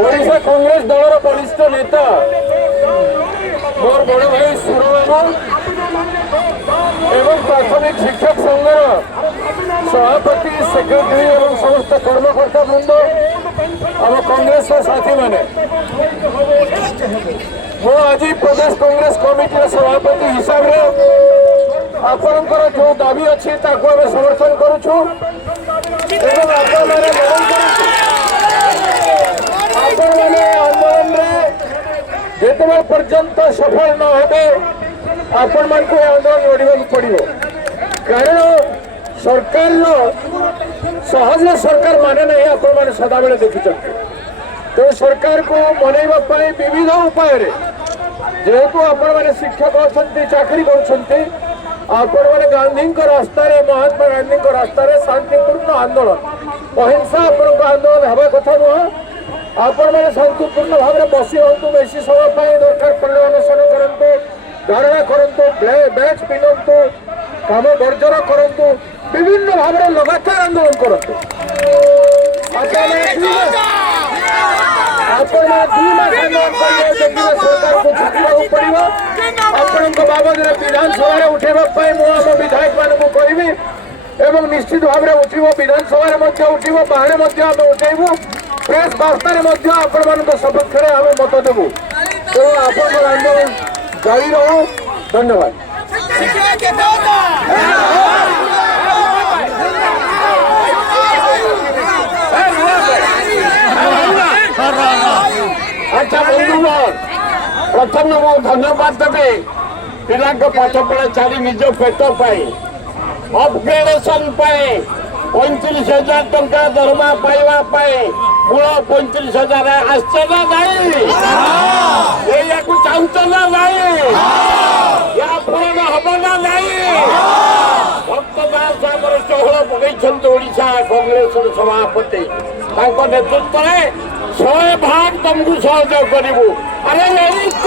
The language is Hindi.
ओडिशा कांग्रेस दलर वरिष्ठ नेता मोर बड़ भाई सुरबाबू एवं प्राथमिक शिक्षक संघर सभापति सेक्रेटरी एवं समस्त कर्मकर्ता वृंद आम कांग्रेस साथी मैंने मु आज प्रदेश कांग्रेस कमिटी सभापति हिसाब से आपणकर जो दाबी अच्छी समर्थन करुचु आंदोलन में जिते पर्यंत सफल न हे आपण मान को आंदोलन लड़वा पड़ो कारण सरकार सहज सरकार माने नहीं आपण मैंने सदा बेले देखी तो सरकार को मनइबा विविध उपाय जेहेतु आपण मैंने शिक्षक अच्छा चाकरी कर आपण मैंने गांधी रास्ता महात्मा गांधी रास्ता शांतिपूर्ण आंदोलन अहिंसा आपण आंदोलन हवा कथा नुह आपण मैंने शांतिपूर्ण भाव में बसी हूँ बेसी समय दरकार पड़े अनुसरण करूँ धारणा करूँ बैच पिंधु काम वर्जन करूँ विभिन्न भाव में लगातार आंदोलन करूँ सरकार को छुट्टी पड़ो आपण बाबद विधानसभा उठेवाई मुझे विधायक मानक कहि एवं निश्चित भाव में उठब विधानसभा उठब बाहर उठेबू प्रेस वार्ता आपण मान सपक्ष में आम मत देवु तेणु आपण आंदोलन जारी रहो। धन्यवाद। अच्छा बंधुगण प्रथम मु धन्यवाद देवी पिला पाठपढ़ा छाड़ी निज पेट अपग्रेडेशन 35,000 टंका दरमा पाइबा मूल 35,000 आश्चर्य ना नहीं चाहूच ना नहीं या पूरण हम ना नहीं भक्तदास आमर चहल पकड़ ओडिशा कांग्रेस सभापति नेतृत्व में 100 भाग तुमको सहयोग करू। अरे ललित